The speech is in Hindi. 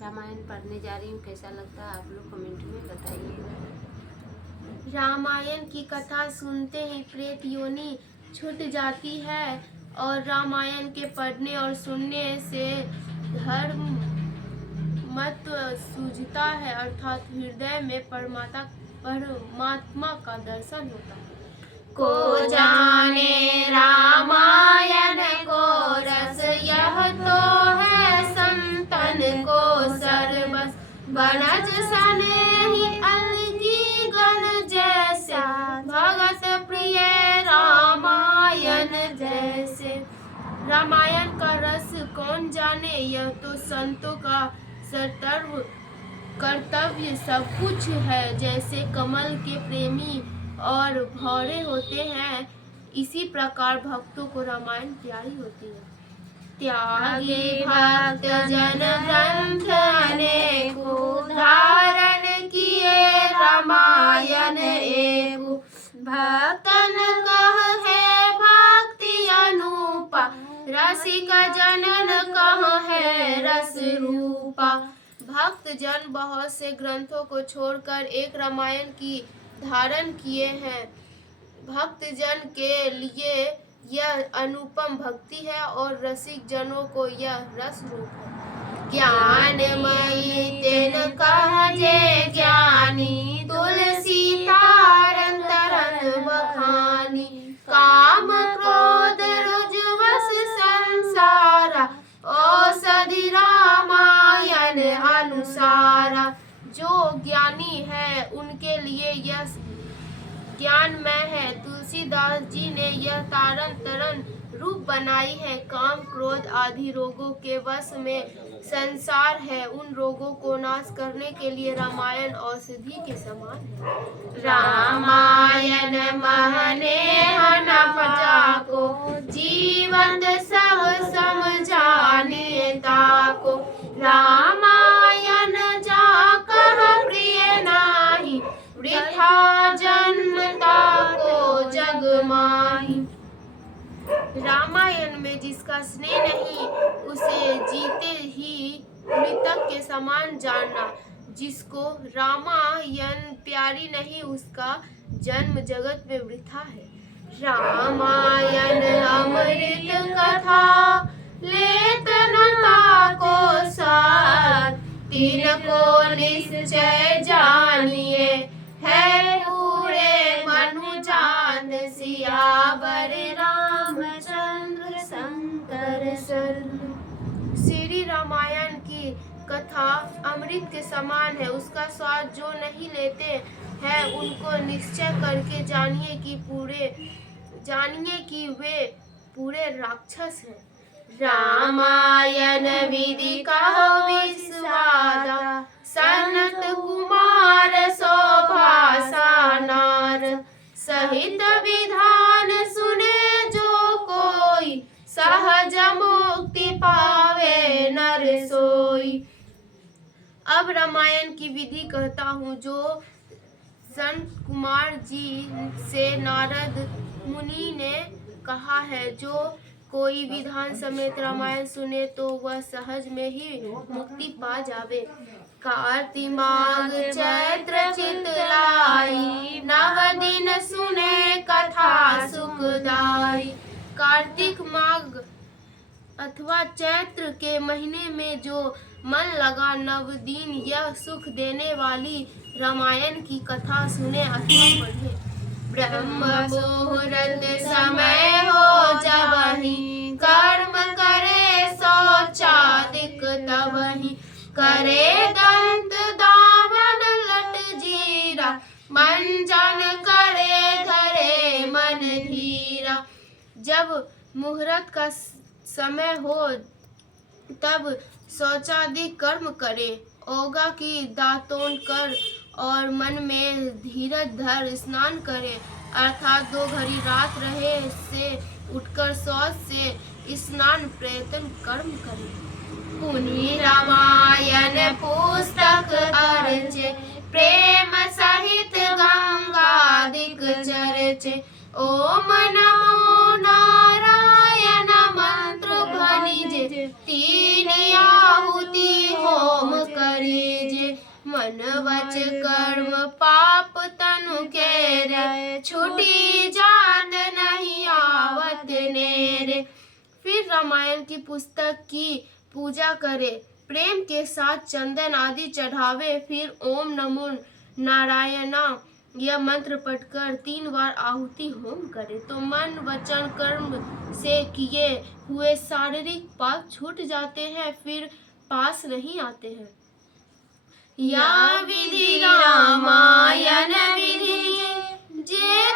रामायण पढ़ने जा रही हूँ। कैसा लगता है आप लोग कमेंट में बताइएगा। रामायण की कथा सुनते ही प्रेत योनि छूट जाती है और रामायण के पढ़ने और सुनने से धर्म महत्व सूझता है, अर्थात हृदय में परमात्मा का दर्शन होता है। को जाने रामायण को रस, यह तो है संतन को सर्वस। बनज सनेही अलगी गण जैसे, भगत प्रिय रामायण जैसे। रामायण का रस कौन जाने, यह तो संतों का कर्तव्य सब कुछ है। जैसे कमल के प्रेमी और भौरे होते हैं, इसी प्रकार भक्तों को रामायण प्यारी होती है। त्यागी भक्त जन ग्रंथ अनेको, धारण किए रामायण एकु। भक्तन कह है भक्ति अनुपा, रसिक जनन कह है रस रूपा। भक्त जन बहुत से ग्रंथों को छोड़कर एक रामायण की धारण किए हैं। भक्त जन के लिए यह अनुपम भक्ति है और रसिक जनों को यह रस रूप है। ज्ञानमयी तेन कहजे ज्ञानी, तुलसी तारन तरन बखानी। काम क्रोध रुजवस संसारा, औषधि रामायण अनुसारा। जो ज्ञानी है उनके लिए यह ज्ञानमय है। तुलसीदास जी ने यह तारन तरन रूप बनाई है। काम क्रोध आदि रोगों के वश में संसार है, उन रोगों को नाश करने के लिए रामायण औषधि के समान है। रामायण महने हन जाको, जीवत सब समझाने ताको। रामायण जा कह प्रिय नाही, वृथा जन्म ताको जग माही। रामायण में जिसका स्नेह नहीं, उसे जीते ही मृतक के समान जानना। जिसको रामायण प्यारी नहीं, उसका जन्म जगत में वृथा है। रामायण अमृत कथा, लेत न ताको सार। तिनको निश्चय जानिए, है पूरे मनु जान। सियावर रामचंद्र शंकर सर। श्री रामायण की कथा अमृत के समान है। उसका स्वाद जो नहीं लेते हैं, उनको निश्चय करके जानिए कि वे पूरे राक्षस हैं। रामायण विधि कहो विस्वादा, सनत कुमार शोभासा नार। सहित विधान सुने जो कोई, सहज मुक्ति पावे नर सोई। अब रामायण की विधि कहता हूँ, जो संत कुमार जी से नारद मुनि ने कहा है। जो कोई विधान समेत रामायण सुने तो वह सहज में ही मुक्ति पा जावे। कार्ति माघ चैत्र चितलाई, नव दिन सुने कथा सुखदाई। कार्तिक माघ अथवा चैत्र के महीने में जो मन लगा नव दिन यह सुख देने वाली रामायण की कथा सुने अथवा पढ़े। ब्रह्म मुहूर्त समय हो जबहि, कर्म करे शौचादिक तबहि। करे दंत दामन लट जीरा, मंजन करे धरे मन धीरा। जब मुहूर्त का समय हो तब शौचादि कर्म करे, ओगा की दातोन कर और मन में धीरज धर स्नान करे, अर्थात 2 घड़ी रात रहे से उठकर शौच से स्नान प्रयत्न कर्म करे। पुनि रामायण पुस्तक अर्चे, प्रेम सहित गंगादिक चर्चे। ओम नमो नारायण मंत्र भनिजे, तीन आहुति होम पांच कर्म पाप तनु के रे, छूटी जात नहीं आवत नेरे। फिर रामायण की पुस्तक की पूजा करे, प्रेम के साथ चंदन आदि चढ़ावे, फिर ओम नमो नारायणा यह मंत्र पढ़कर 3 बार आहुति होम करे तो मन वचन कर्म से किए हुए शारीरिक पाप छूट जाते हैं, फिर पास नहीं आते हैं। या विधि रामायण विधि जे